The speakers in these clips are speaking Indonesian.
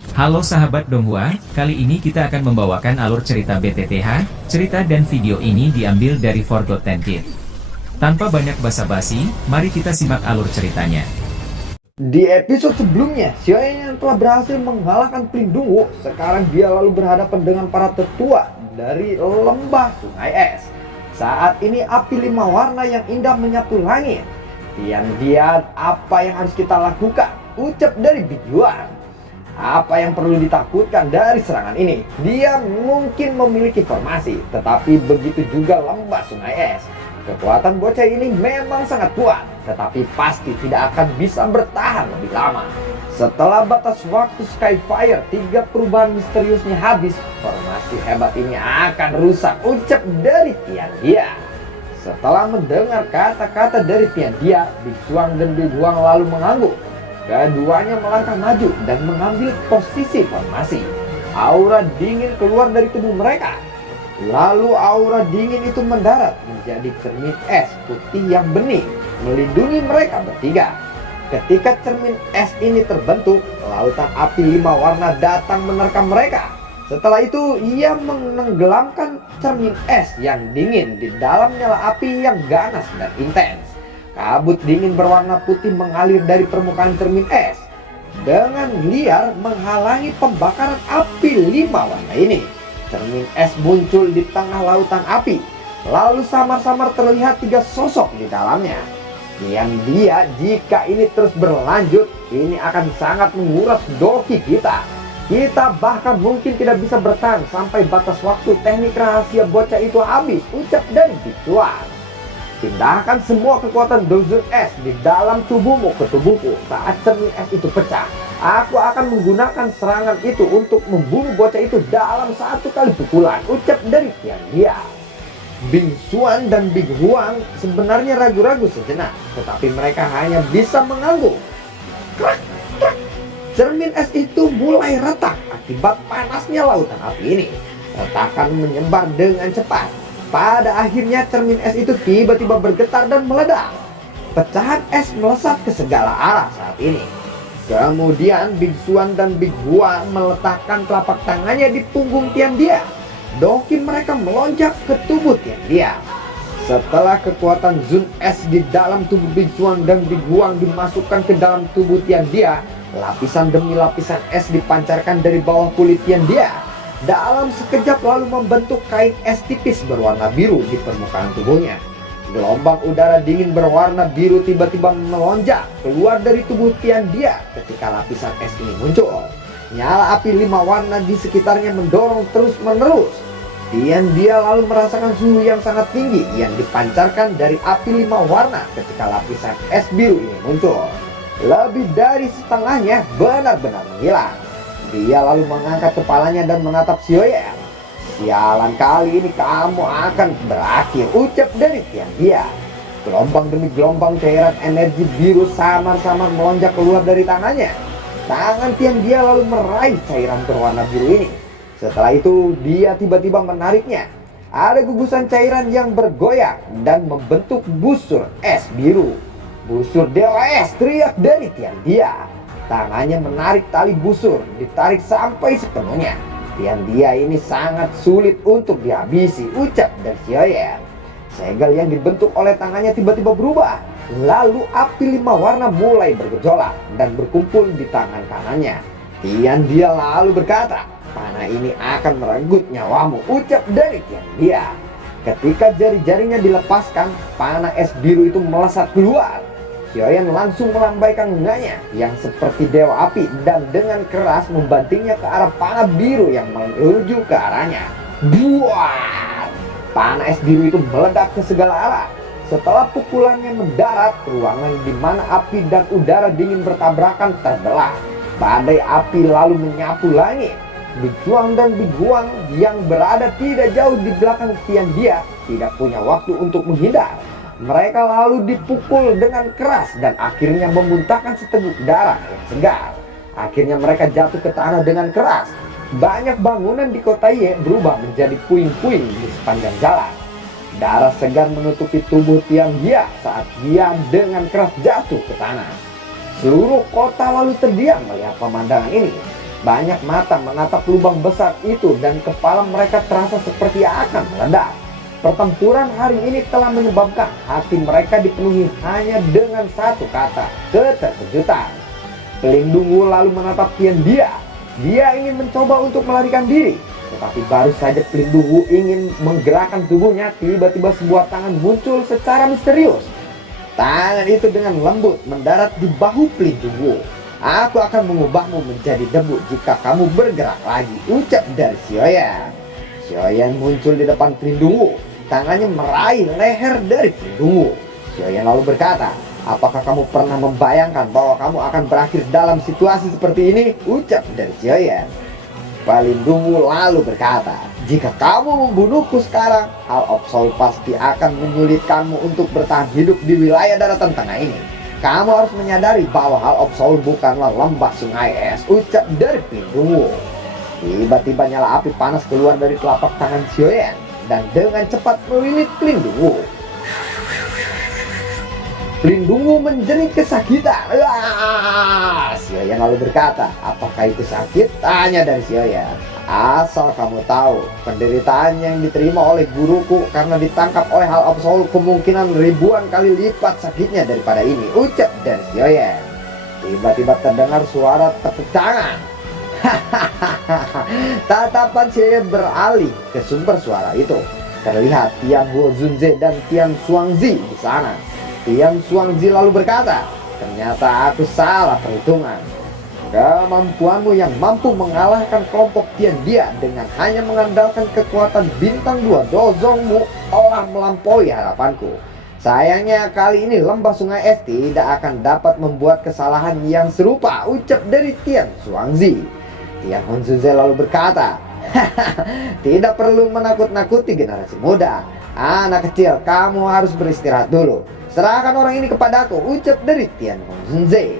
Halo sahabat Donghua, kali ini kita akan membawakan alur cerita BTTH. Cerita dan video ini diambil dari Forgotten Kid. Tanpa banyak basa-basi, mari kita simak alur ceritanya. Di episode sebelumnya, Xiaoyan yang telah berhasil mengalahkan Pelindungwu, sekarang dia lalu berhadapan dengan para tetua dari lembah sungai es. Saat ini api 5 warna yang indah menyapu langit. Tian, apa yang harus kita lakukan? Ucap dari Big Yuan. Apa yang perlu ditakutkan dari serangan ini? Dia mungkin memiliki formasi, tetapi begitu juga lembah sungai es. Kekuatan bocah ini memang sangat kuat, tetapi pasti tidak akan bisa bertahan lebih lama. Setelah batas waktu Skyfire 3 perubahan misteriusnya habis, formasi hebat ini akan rusak, ucap dari Tian. Setelah mendengar kata-kata dari Tian, Big Xuan dan Big Huang lalu mengangguk. Keduanya melangkah maju dan mengambil posisi formasi. Aura dingin keluar dari tubuh mereka. Lalu aura dingin itu mendarat menjadi cermin es putih yang bening, melindungi mereka bertiga. Ketika cermin es ini terbentuk, lautan api 5 warna datang menerkam mereka. Setelah itu, ia menenggelamkan cermin es yang dingin di dalam nyala api yang ganas dan intens. Kabut dingin berwarna putih mengalir dari permukaan cermin es, dengan liar menghalangi pembakaran api 5 warna ini. Cermin es muncul di tengah lautan api, lalu samar-samar terlihat 3 sosok di dalamnya. Dia jika ini terus berlanjut, ini akan sangat menguras doki kita. Kita bahkan mungkin tidak bisa bertahan sampai batas waktu teknik rahasia bocah itu habis, ucap dari Big Xuan. Pindahkan semua kekuatan Dozun es di dalam tubuhmu ke tubuhku. Saat cermin es itu pecah, aku akan menggunakan serangan itu untuk membunuh bocah itu dalam 1 kali pukulan, ucap dari Tian. Big Xuan dan Big Huang sebenarnya ragu-ragu sejenak, tetapi mereka hanya bisa mengangguk. Krak, krak. Cermin es itu mulai retak akibat panasnya lautan api ini. Retakan menyebar dengan cepat. Pada akhirnya cermin es itu tiba-tiba bergetar dan meledak. Pecahan es melesat ke segala arah saat ini. Kemudian Big Xuan dan Big Huang meletakkan telapak tangannya di punggung Tian. Doki mereka melonjak ke tubuh Tian. Setelah kekuatan Zun es di dalam tubuh Big Xuan dan Big Huang dimasukkan ke dalam tubuh Tian, lapisan demi lapisan es dipancarkan dari bawah kulit Tian. Dalam sekejap lalu membentuk kain es tipis berwarna biru di permukaan tubuhnya. Gelombang udara dingin berwarna biru tiba-tiba melonjak keluar dari tubuh Tian ketika lapisan es ini muncul. Nyala api 5 warna di sekitarnya mendorong terus-menerus. Tian lalu merasakan suhu yang sangat tinggi yang dipancarkan dari api 5 warna ketika lapisan es biru ini muncul. Lebih dari setengahnya benar-benar menghilang. Dia lalu mengangkat kepalanya dan menatap Xiaoyan. Sialan, kali ini kamu akan berakhir, ucap dari Tian. Gelombang demi gelombang cairan energi biru samar-samar melonjak keluar dari tangannya. Tangan Tian lalu meraih cairan berwarna biru ini. Setelah itu dia tiba-tiba menariknya. Ada gugusan cairan yang bergoyang dan membentuk busur es biru. Busur Dewa Es, teriak dari Tian. Tangannya menarik tali busur, ditarik sampai sepenuhnya. Tian ini sangat sulit untuk dihabisi, ucap dari Xiaoyan. Segel yang dibentuk oleh tangannya tiba-tiba berubah. Lalu api 5 warna mulai bergejolak dan berkumpul di tangan kanannya. Tian lalu berkata, "Panah ini akan merenggut nyawamu," ucap dari Tian. Ketika jari-jarinya dilepaskan, panah es biru itu melesat keluar. Xiaoyan langsung melambaikan lengannya yang seperti dewa api dan dengan keras membantingnya ke arah panah biru yang menuju ke arahnya. Buat! Panah es biru itu meledak ke segala arah. Setelah pukulannya mendarat, ruangan di mana api dan udara dingin bertabrakan terbelah. Badai api lalu menyapu langit. Big Xuan dan Big Huang yang berada tidak jauh di belakang Tian tidak punya waktu untuk menghindar. Mereka lalu dipukul dengan keras dan akhirnya memuntahkan seteguk darah yang segar. Akhirnya mereka jatuh ke tanah dengan keras. Banyak bangunan di kota Ye berubah menjadi puing-puing di sepanjang jalan. Darah segar menutupi tubuh Tian saat dia dengan keras jatuh ke tanah. Seluruh kota lalu terdiam melihat pemandangan ini. Banyak mata menatap lubang besar itu dan kepala mereka terasa seperti akan meledak. Pertempuran hari ini telah menyebabkan hati mereka dipenuhi hanya dengan satu kata, keterkejutan. Pelindungwu lalu menatap Tian Dia. Dia ingin mencoba untuk melarikan diri. Tetapi baru saja Pelindungwu ingin menggerakkan tubuhnya, tiba-tiba sebuah tangan muncul secara misterius. Tangan itu dengan lembut mendarat di bahu Pelindungwu. Aku akan mengubahmu menjadi debu jika kamu bergerak lagi, ucap dari Xiaoyan. Xiaoyan muncul di depan Pelindungwu. Tangannya meraih leher dari Pelindungwu. Xiaoyan lalu berkata, apakah kamu pernah membayangkan bahwa kamu akan berakhir dalam situasi seperti ini? Ucap dari Xiaoyan. Pelindungwu lalu berkata, jika kamu membunuhku sekarang, Hal of Soul pasti akan menyulitkanmu untuk bertahan hidup di wilayah daratan tengah ini. Kamu harus menyadari bahwa Hal of Soul bukanlah lembah sungai es, ucap dari Pelindungwu. Tiba-tiba nyala api panas keluar dari telapak tangan Xiaoyan dan dengan cepat melilit Pelindungwu. Pelindungwu menjerit kesakitan. Xiaoyan lalu berkata, apakah itu sakit? Tanya dari Xiaoyan. Asal kamu tahu, penderitaan yang diterima oleh guruku karena ditangkap oleh Hal of Soul kemungkinan ribuan kali lipat sakitnya daripada ini, ucap dari Xiaoyan. Tiba-tiba terdengar suara tepuk tangan. Tatapan Xiaoyan beralih ke sumber suara itu. Terlihat Tian Huozunze dan Tian Xuangzi di sana. Tian Xuangzi lalu berkata, ternyata aku salah perhitungan. Kemampuanmu yang mampu mengalahkan kelompok Tian Dia dengan hanya mengandalkan kekuatan bintang 2 Dozongmu telah melampaui harapanku. Sayangnya kali ini lembah sungai es tidak akan dapat membuat kesalahan yang serupa, ucap dari Tian Xuangzi. Tian Huozunze lalu berkata, tidak perlu menakut-nakuti generasi muda. Anak kecil, kamu harus beristirahat dulu. Serahkan orang ini kepadaku, ucap dari Tian Huozunze.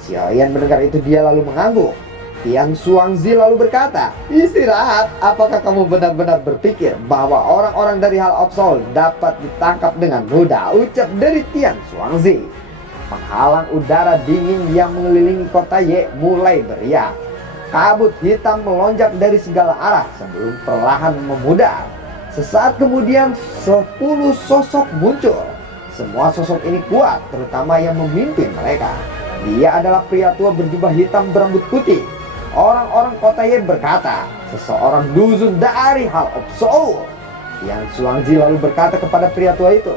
Xiaoyan mendengar itu dia lalu mengangguk. Tian Xuangzi lalu berkata, istirahat, apakah kamu benar-benar berpikir bahwa orang-orang dari Hal of Soul dapat ditangkap dengan mudah, ucap dari Tian Xuangzi. Penghalang udara dingin yang mengelilingi kota Ye mulai beriak. Kabut hitam melonjak dari segala arah sebelum perlahan memudar. Sesaat kemudian 10 sosok muncul. Semua sosok ini kuat, terutama yang memimpin mereka. Dia adalah pria tua berjubah hitam berambut putih. Orang-orang kota Ye berkata, seseorang dusun dari Hal of Soul. Tian Xuangzi lalu berkata kepada pria tua itu,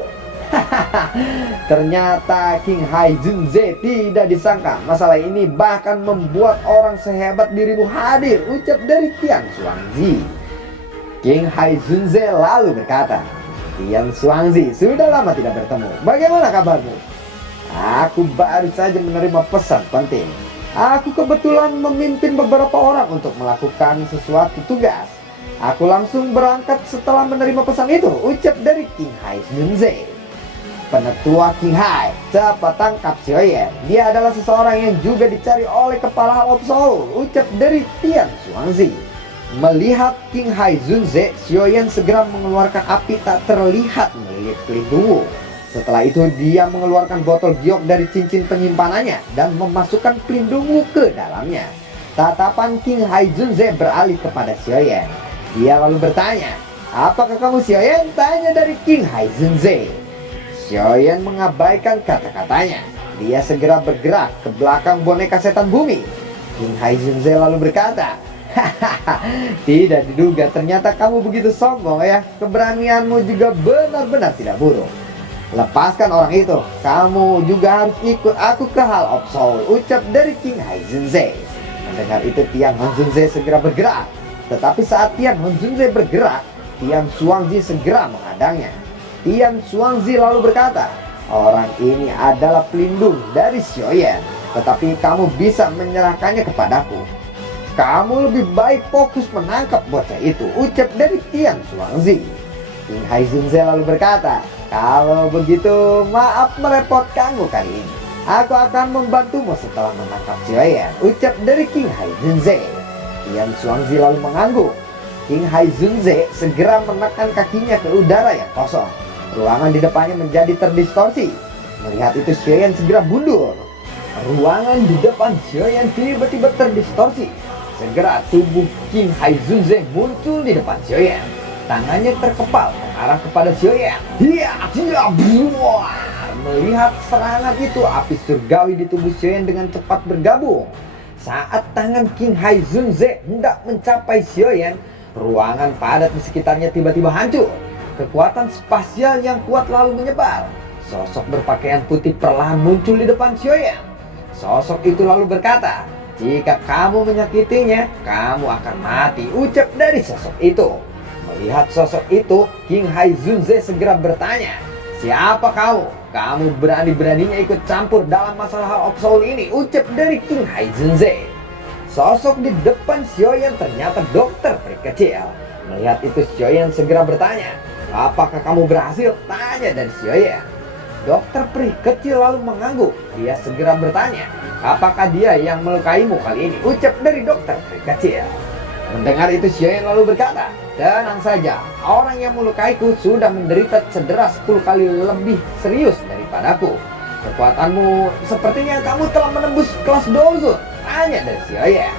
ternyata King Haizunze tidak disangka masalah ini bahkan membuat orang sehebat dirimu hadir, ucap dari Tian Xuangzi. King Haizunze lalu berkata, Tian Xuangzi, sudah lama tidak bertemu, bagaimana kabarmu? Aku baru saja menerima pesan penting. Aku kebetulan memimpin beberapa orang untuk melakukan sesuatu tugas. Aku langsung berangkat setelah menerima pesan itu, ucap dari King Haizunze. Penetua King Hai, cepat tangkap Xiaoyan. Dia adalah seseorang yang juga dicari oleh kepala Hal of Soul, ucap dari Tian Xuangzi. Melihat King Haizunze, Xiaoyan segera mengeluarkan api tak terlihat melilit Pelindungwu. Setelah itu dia mengeluarkan botol giok dari cincin penyimpanannya dan memasukkan Pelindungwu ke dalamnya. Tatapan King Haizunze beralih kepada Xiaoyan. Dia lalu bertanya, apakah kamu Xiaoyan? Tanya dari King Haizunze. Xiaoyan mengabaikan kata-katanya. Dia segera bergerak ke belakang boneka setan bumi. King Haizunze lalu berkata, tidak diduga ternyata kamu begitu sombong ya. Keberanianmu juga benar-benar tidak buruk. Lepaskan orang itu, kamu juga harus ikut aku ke Hal of Soul, ucap dari King Haizunze. Mendengar itu Tian Huozunze segera bergerak. Tetapi saat Tian Huozunze bergerak, Tian Xuangzi segera menghadangnya. Tian Xuangzi lalu berkata, orang ini adalah pelindung dari Xiaoyan, tetapi kamu bisa menyerahkannya kepadaku. Kamu lebih baik fokus menangkap bocah itu, ucap dari Tian Xuangzi. King Haizunze lalu berkata, kalau begitu maaf merepotkanmu kali ini. Aku akan membantumu setelah menangkap Xiaoyan, ucap dari King Haizunze. Tian Xuangzi lalu mengangguk. King Haizunze segera menekan kakinya ke udara yang kosong. Ruangan di depannya menjadi terdistorsi. Melihat itu Xiaoyan segera mundur. Ruangan di depan Xiaoyan tiba-tiba terdistorsi. Segera tubuh King Hai Zunze muncul di depan Xiaoyan. Tangannya terkepal mengarah kepada Xiaoyan. Melihat serangan itu, api surgawi di tubuh Xiaoyan dengan cepat bergabung. Saat tangan King Hai Zunze hendak mencapai Xiaoyan, ruangan padat di sekitarnya tiba-tiba hancur. Kekuatan spasial yang kuat lalu menyebar. Sosok berpakaian putih perlahan muncul di depan Xiaoyan. Sosok itu lalu berkata, "Jika kamu menyakitinya, kamu akan mati," ucap dari sosok itu. Melihat sosok itu, King Hai Zunze segera bertanya, "Siapa kamu? Kamu berani-beraninya ikut campur dalam masalah Hall of Soul ini," ucap dari King Hai Zunze. Sosok di depan Xiaoyan ternyata dokter peri kecil. Melihat itu, Xiaoyan segera bertanya, "Apakah kamu berhasil?" tanya dari Xiaoyan. Dokter peri kecil lalu mengangguk. Dia segera bertanya, "Apakah dia yang melukaimu kali ini?" ucap dari dokter peri kecil. Mendengar itu, Xiaoyan lalu berkata, "Tenang saja, orang yang melukaiku sudah menderita cedera 10 kali lebih serius daripadaku. Kekuatanmu sepertinya kamu telah menembus kelas Dozun," tanya dari Xiaoyan.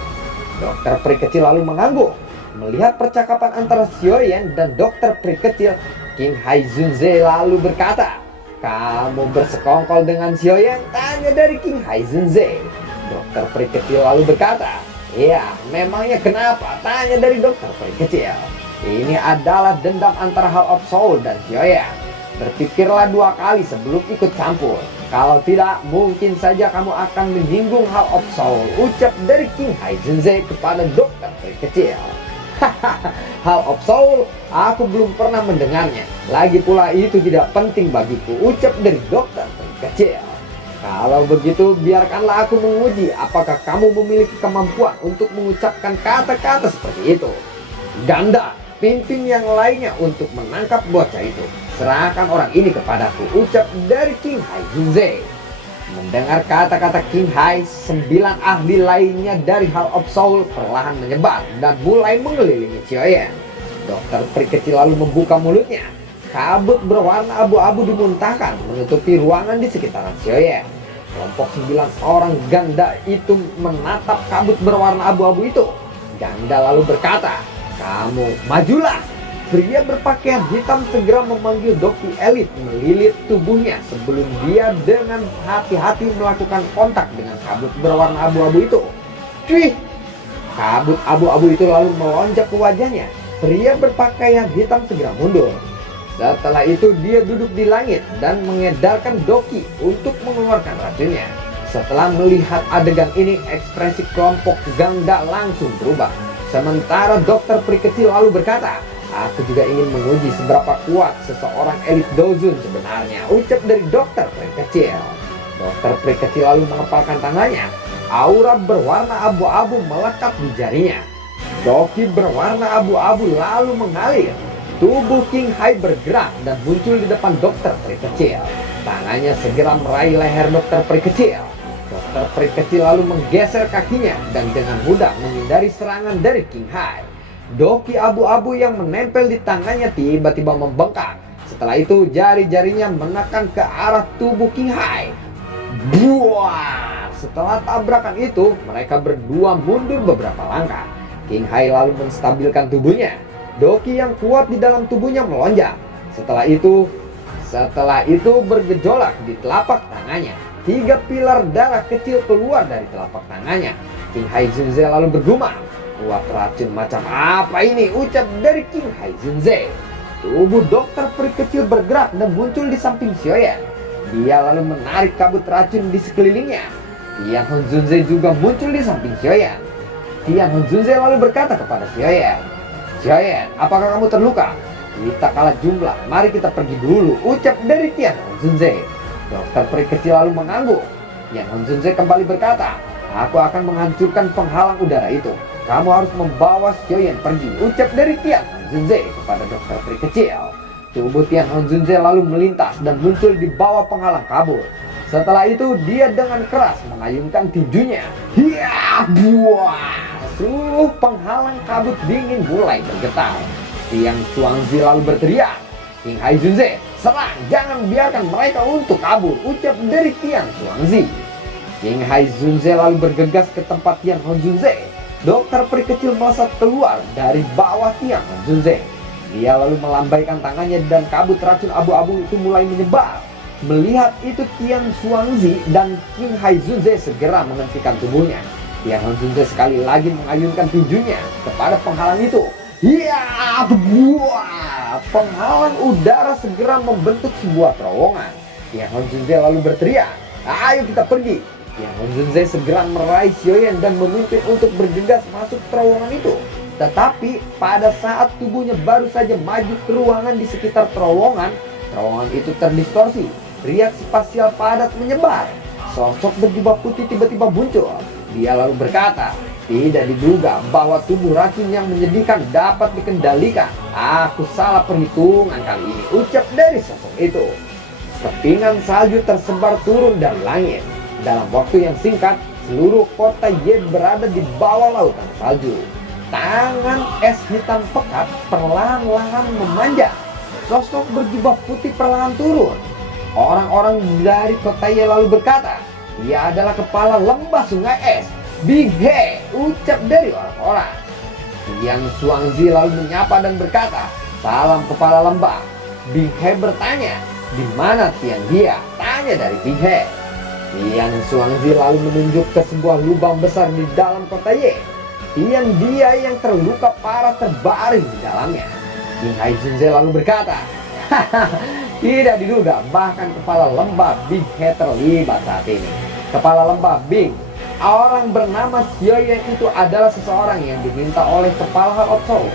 Dokter peri kecil lalu mengangguk. Melihat percakapan antara Xiaoyan dan dokter peri kecil, King Hai Zunze lalu berkata, "Kamu bersekongkol dengan Xiaoyan?" tanya dari King Hai Zunze. Dokter peri kecil lalu berkata, "Iya, memangnya kenapa?" tanya dari dokter peri kecil. "Ini adalah dendam antara Hall of Soul dan Xiaoyan. Berpikirlah 2 kali sebelum ikut campur. Kalau tidak, mungkin saja kamu akan menyinggung Hall of Soul," ucap dari King Hai Zunze kepada dokter peri kecil. "Hall of Soul, aku belum pernah mendengarnya. Lagi pula itu tidak penting bagiku," ucap dari dokter peri kecil. "Kalau begitu, biarkanlah aku menguji apakah kamu memiliki kemampuan untuk mengucapkan kata-kata seperti itu. Ganda, pimpin yang lainnya untuk menangkap bocah itu. Serahkan orang ini kepadaku," ucap dari King Hai Zunze. Mendengar kata-kata King Hai, 9 ahli lainnya dari Hall of Soul perlahan menyebar dan mulai mengelilingi Xiaoyan. Dokter peri kecil lalu membuka mulutnya. Kabut berwarna abu-abu dimuntahkan menutupi ruangan di sekitaran Xiaoyan. Kelompok 9 orang ganda itu menatap kabut berwarna abu-abu itu. Ganda lalu berkata, "Kamu majulah." Pria berpakaian hitam segera memanggil Doki Elit melilit tubuhnya sebelum dia dengan hati-hati melakukan kontak dengan kabut berwarna abu-abu itu. Cuih! Kabut abu-abu itu lalu melonjak ke wajahnya. Pria berpakaian hitam segera mundur. Setelah itu dia duduk di langit dan mengedarkan Doki untuk mengeluarkan racunnya. Setelah melihat adegan ini, ekspresi kelompok ganda langsung berubah. Sementara dokter peri kecil lalu berkata, "Aku juga ingin menguji seberapa kuat seseorang elit Dozun sebenarnya," ucap dari dokter peri kecil. Dokter peri kecil lalu mengepalkan tangannya. Aura berwarna abu-abu melekat di jarinya. Doki berwarna abu-abu lalu mengalir. Tubuh King Hai bergerak dan muncul di depan dokter peri kecil. Tangannya segera meraih leher dokter peri kecil. Dokter peri kecil lalu menggeser kakinya dan dengan mudah menghindari serangan dari King Hai. Doki abu-abu yang menempel di tangannya tiba-tiba membengkak. Setelah itu jari-jarinya menekan ke arah tubuh King Hai. Buah! Setelah tabrakan itu, mereka berdua mundur beberapa langkah. King Hai lalu menstabilkan tubuhnya. Doki yang kuat di dalam tubuhnya melonjak. Setelah itu bergejolak di telapak tangannya. 3 pilar darah kecil keluar dari telapak tangannya. King Hai Zunze lalu bergumam, "Kuat racun macam apa ini?" ucap dari King Hai Zunze. Tubuh dokter peri kecil bergerak dan muncul di samping Xiaoyan. Dia lalu menarik kabut racun di sekelilingnya. Tian Hon Zunze juga muncul di samping Xiaoyan. Tian Hon Zunze lalu berkata kepada Xiaoyan, "Xiaoyan, apakah kamu terluka? Kita kalah jumlah, mari kita pergi dulu," ucap dari Tian Hon Zunze. Dokter peri kecil lalu mengangguk. Tian Hon Zunze kembali berkata, "Aku akan menghancurkan penghalang udara itu. Kamu harus membawa Xiaoyan pergi," ucap dari Tian Hon Zunze kepada dokter peri kecil. Tubuh Tian Hon Zunze lalu melintas dan muncul di bawah penghalang kabut. Setelah itu dia dengan keras mengayunkan tinjunya. Hiya! Buah! Seluruh penghalang kabut dingin mulai bergetar. Tian Xuangzi lalu berteriak, "King Hai Zunze, serang! Jangan biarkan mereka untuk kabur," ucap dari Tian Xuangzi. King Hai Zunze lalu bergegas ke tempat Tian Hon Zunze. Dokter peri kecil melesat keluar dari bawah tiang Han Zunze. Dia lalu melambaikan tangannya dan kabut racun abu-abu itu mulai menyebar. Melihat itu, Tian Xuangzi dan Qin Hai Zunze segera menghentikan tubuhnya. Tian Han Zunze sekali lagi mengayunkan tinjunya kepada penghalang itu. Ya, buah! Penghalang udara segera membentuk sebuah terowongan. Tian Han Zunze lalu berteriak, "Ayo kita pergi!" Tian Han Zunze segera meraih Xiaoyan dan memimpin untuk bergegas masuk terowongan itu. Tetapi pada saat tubuhnya baru saja maju ke ruangan di sekitar terowongan itu terdistorsi. Reaksi spasial padat menyebar. Sosok berjubah putih tiba-tiba muncul. Dia lalu berkata, "Tidak diduga bahwa tubuh racun yang menyedihkan dapat dikendalikan. Aku salah perhitungan kali ini," ucap dari sosok itu. Kepingan salju tersebar turun dari langit. Dalam waktu yang singkat, seluruh kota Ye berada di bawah lautan salju. Tangan es hitam pekat perlahan-lahan memanjang. Sosok berjubah putih perlahan turun. Orang-orang dari kota Ye lalu berkata, "Ia adalah kepala lembah sungai es, Big He," ucap dari orang-orang. Tian Xuangzi lalu menyapa dan berkata, "Salam kepala lembah." Big He bertanya, "Di mana Tian dia?" Tanya dari Big He. Tian Xuangzi lalu menunjuk ke sebuah lubang besar di dalam kota Ye. Tian dia yang terluka parah terbaring di dalamnya. Qin Hai Zunze lalu berkata, "Tidak diduga bahkan kepala lembah Big He terlibat saat ini. Kepala lembah Big, orang bernama Xiaoyan itu adalah seseorang yang diminta oleh kepala of Soul.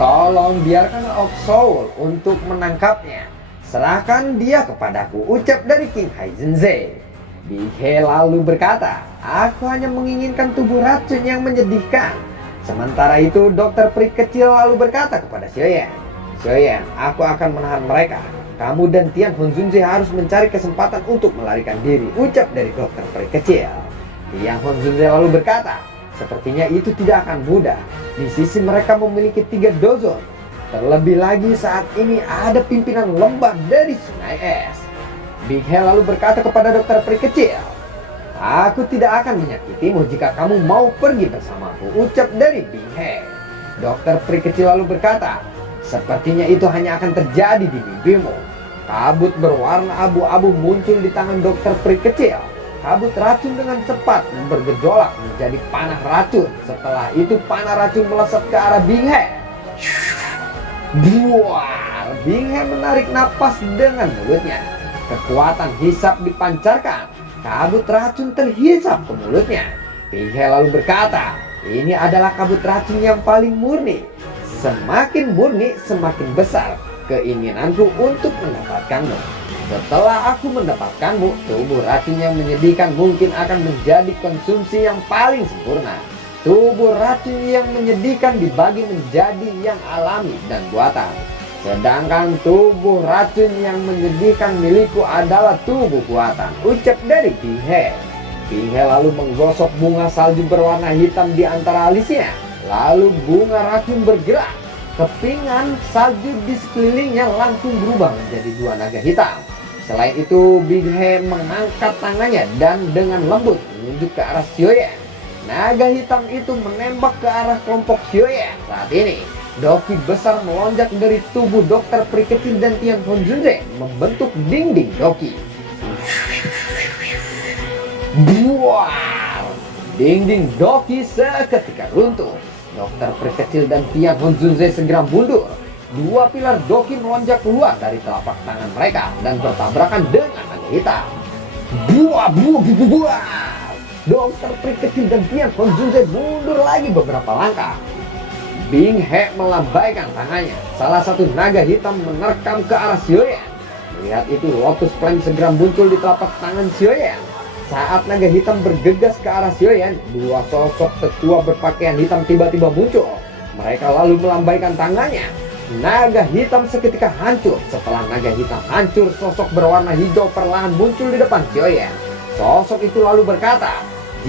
Tolong biarkan of Soul untuk menangkapnya. Serahkan dia kepadaku," ucap dari Qin Hai Zunze. Big He lalu berkata, "Aku hanya menginginkan tubuh racun yang menyedihkan." Sementara itu, dokter peri kecil lalu berkata kepada Xiaoyan, "Xiaoyan, aku akan menahan mereka. Kamu dan Tian Han Zunze harus mencari kesempatan untuk melarikan diri," ucap dari dokter peri kecil. Tian Han Zunze lalu berkata, "Sepertinya itu tidak akan mudah. Di sisi mereka memiliki 3 dozon. Terlebih lagi saat ini ada pimpinan lembah dari sungai es." Big He lalu berkata kepada dokter peri kecil, "Aku tidak akan menyakitimu jika kamu mau pergi bersamaku," ucap dari Big He. Dokter peri kecil lalu berkata, "Sepertinya itu hanya akan terjadi di mimpimu." Kabut berwarna abu-abu muncul di tangan dokter peri kecil. Kabut racun dengan cepat bergejolak menjadi panah racun. Setelah itu panah racun melesat ke arah Big He. Buar! Big He menarik napas dengan mulutnya. Kekuatan hisap dipancarkan. Kabut racun terhisap ke mulutnya. Big He lalu berkata, "Ini adalah kabut racun yang paling murni. Semakin murni, semakin besar keinginanku untuk mendapatkanmu. Setelah aku mendapatkanmu, tubuh racun yang menyedihkan mungkin akan menjadi konsumsi yang paling sempurna. Tubuh racun yang menyedihkan dibagi menjadi yang alami dan buatan. Sedangkan tubuh racun yang menyedihkan milikku adalah tubuh buatan," ucap dari Big He. Big He lalu menggosok bunga salju berwarna hitam di antara alisnya. Lalu bunga racun bergerak. Kepingan salju di sekelilingnya langsung berubah menjadi 2 naga hitam. Selain itu, Big He mengangkat tangannya dan dengan lembut menunjuk ke arah Xiaoyan. Naga hitam itu menembak ke arah kelompok Xiaoyan. Saat ini, doki besar melonjak dari tubuh dokter peri kecil dan Tian Han Zunze membentuk dinding doki. Buar! Dinding doki seketika runtuh. Dokter peri kecil dan Tian Han Zunze segera mundur. 2 pilar doki melonjak keluar dari telapak tangan mereka dan bertabrakan dengan naga hitam. Buah! Dokter peri kecil dan Tian Han Zunze mundur lagi beberapa langkah. Big He melambaikan tangannya. Salah satu naga hitam menerkam ke arah Xiaoyan. Melihat itu, Lotus Flame segera muncul di telapak tangan Xiaoyan. Saat naga hitam bergegas ke arah Xiaoyan, 2 sosok tetua berpakaian hitam tiba-tiba muncul. Mereka lalu melambaikan tangannya. Naga hitam seketika hancur. Setelah naga hitam hancur, sosok berwarna hijau perlahan muncul di depan Xiaoyan. Sosok itu lalu berkata,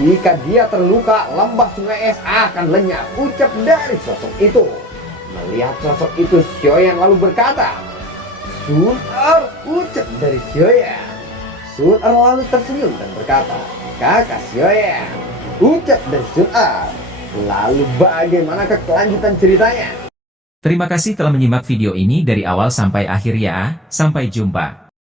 "Jika dia terluka, lembah sungai es akan lenyap," ucap dari sosok itu. Melihat sosok itu, Xiaoyan lalu berkata, "Sun-Er," ucap dari Xiaoyan. Sun-Er lalu tersenyum dan berkata, "Kakak Xiaoyan," ucap dari Sun-Er. Lalu bagaimana kelanjutan ceritanya? Terima kasih telah menyimak video ini dari awal sampai akhir ya. Sampai jumpa.